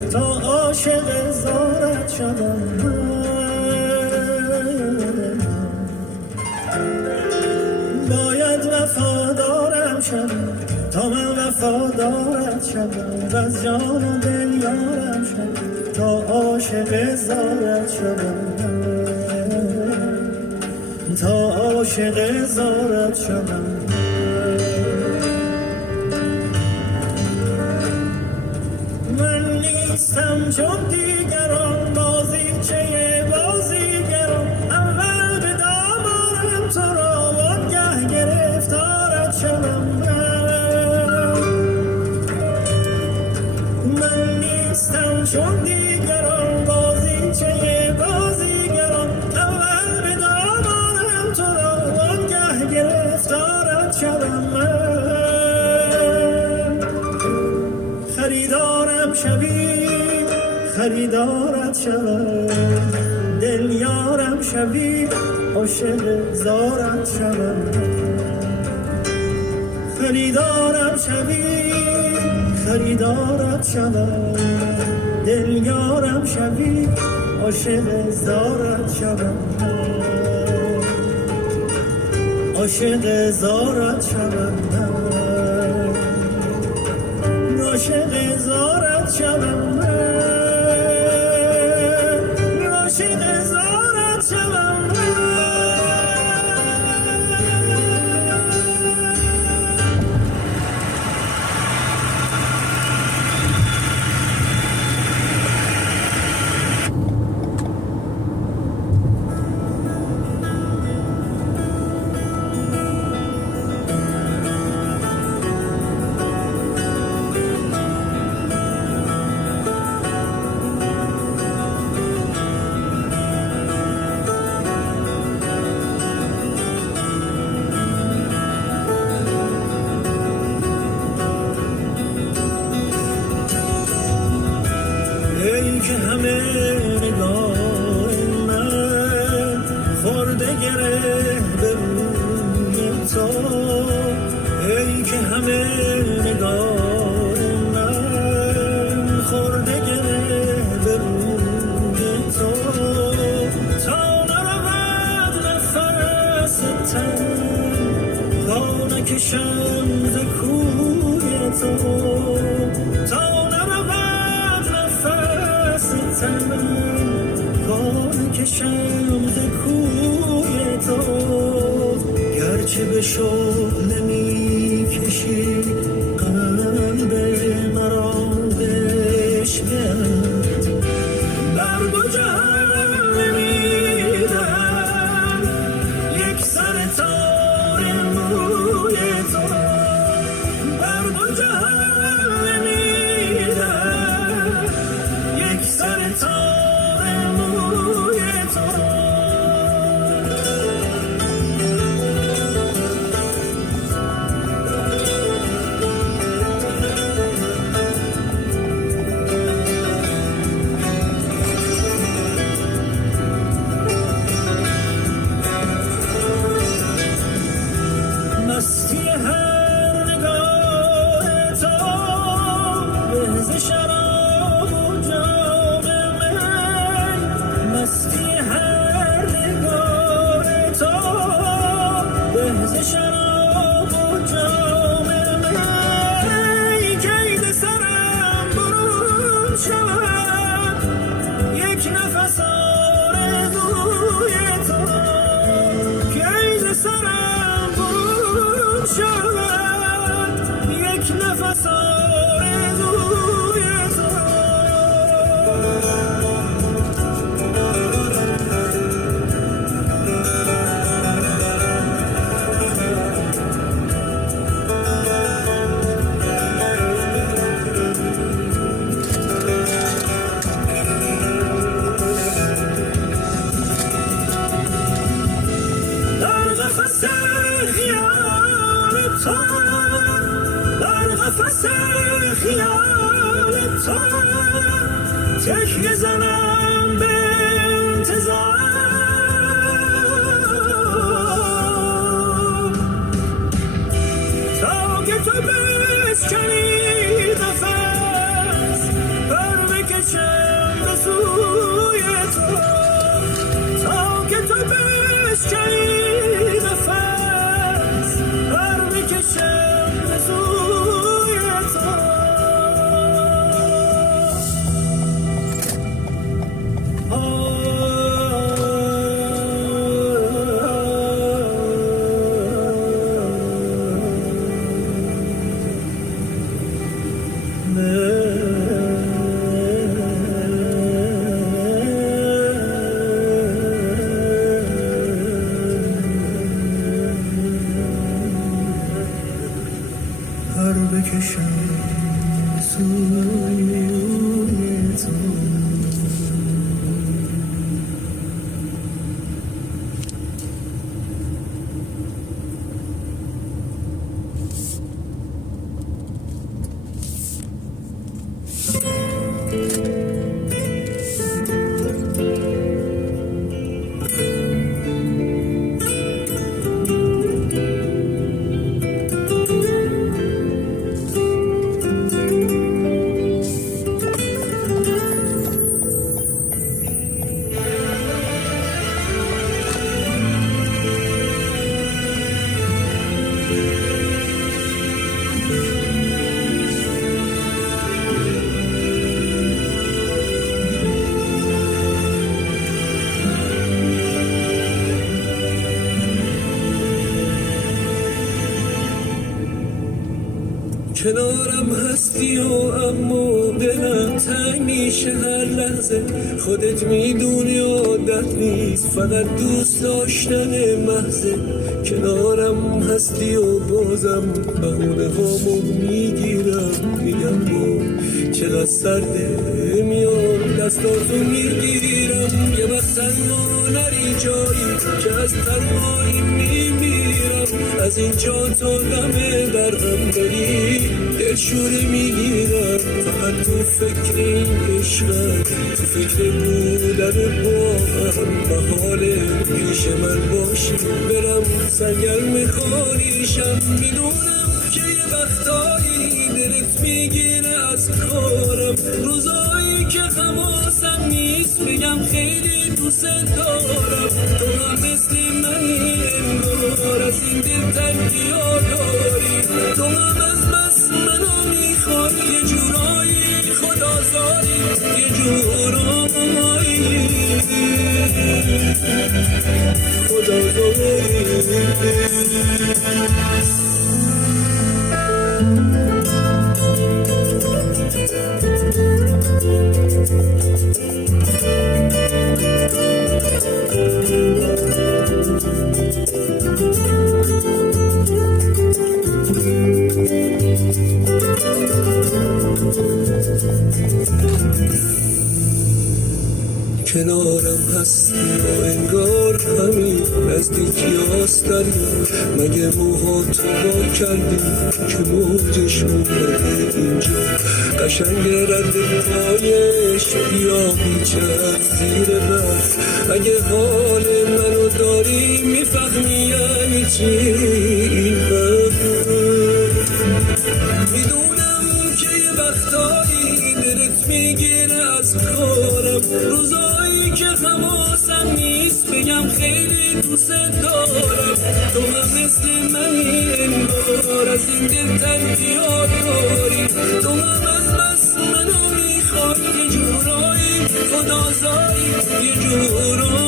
تا عاشق زارت شدم باید وفادارم شدم تا من وفادارت شدم و از جان و دل یارم شدم تا عاشق زارت شدم تا عاشق زارت شدم من نیستم چون دیگران بازیچه بازیگران اول به دامانم تو را وانگه گرفتارت شدم من نیستم چون دیگران بازیچه بازیگران اول به دامانم تو را وانگه گرفتارت شدم خریدارم شوی خریدارت شوم دل یارم شوی عاشق زارت شوم خریدارم شوی خریدارت شوم دل یارم شوی عاشق زارت شوم عاشق زارت شوم عاشق زارت شوم عاشق زارت شوم که همه نگاه من خورده گره به روی تو ای که همه نگاه من خورده گره به روی تو تا نرود نفس تن تا نکشم ز کوی تو تا کان کشم ز کوی تو گرچه به شعله می کشی قلب مرا بشکن برگ و جهان نمیدم یک سر تار موی تو برگ و جهان نمیدم یک سر تار موی تو مستی هر نگاه تو به شراب و جام من مستی هر نگاه تو به شراب و جام من کید سرم برون شود یک نفس آرزوی تو کید سرم برون شود یک نفس آرزوی تو در قفس خیال تو در قفس خیال تو تکیه زنم به انتظار تا که تو بشکنی نفس پر بکشی بکشم به سوی تو تا که تو بشکنی نفس پر بکشم به سوی تو پر بکشم سوی تو کنارم هستی و اما دلم تنگ میشه هر لحظه خودت میدونی عادت نیست فقط دوست داشتن محضه کنارم هستی و بازم بهونه هامو میگیرم میگم با چقدر سرده میام دستاتو میگیرم یه وقت تنها نری جایی که از تنهایی میمیرم از اینجا تا دم درهم بری دلشوره میگیرم فقط تو فکر این عشقم تو فکر بودن با هم به حال پیش من باشی برم سرگرم خالیشم میدونم که یه وقتایی دلت میگیره از کارم روزایی که حواسم نیست بگم خیلی دوست دارم تو هم مثل منی انگار از این دل تنگی‌ها داری تو هم از بس منو میخوای یه جورایی خدازاری یه جورایی خدازاری کنارم هستی و انگار همین نزدیکی هاست دریا مگه موهاتو با کردی که موجش اومده اینجا قشنگ رد پایش بیا بیچه زیر برف اگه حال منو داری میفهمی یعنی چی این حرف میدونم که یه وقتایی دلت میگیره از کارم روزایی که حواسم نیست بگم خیلی دوست دارم تو هم مثل منی انگار از این دل تنگی‌ها داری تو هم از بس منو میخوای یه جورایی خدازاری یه جورایی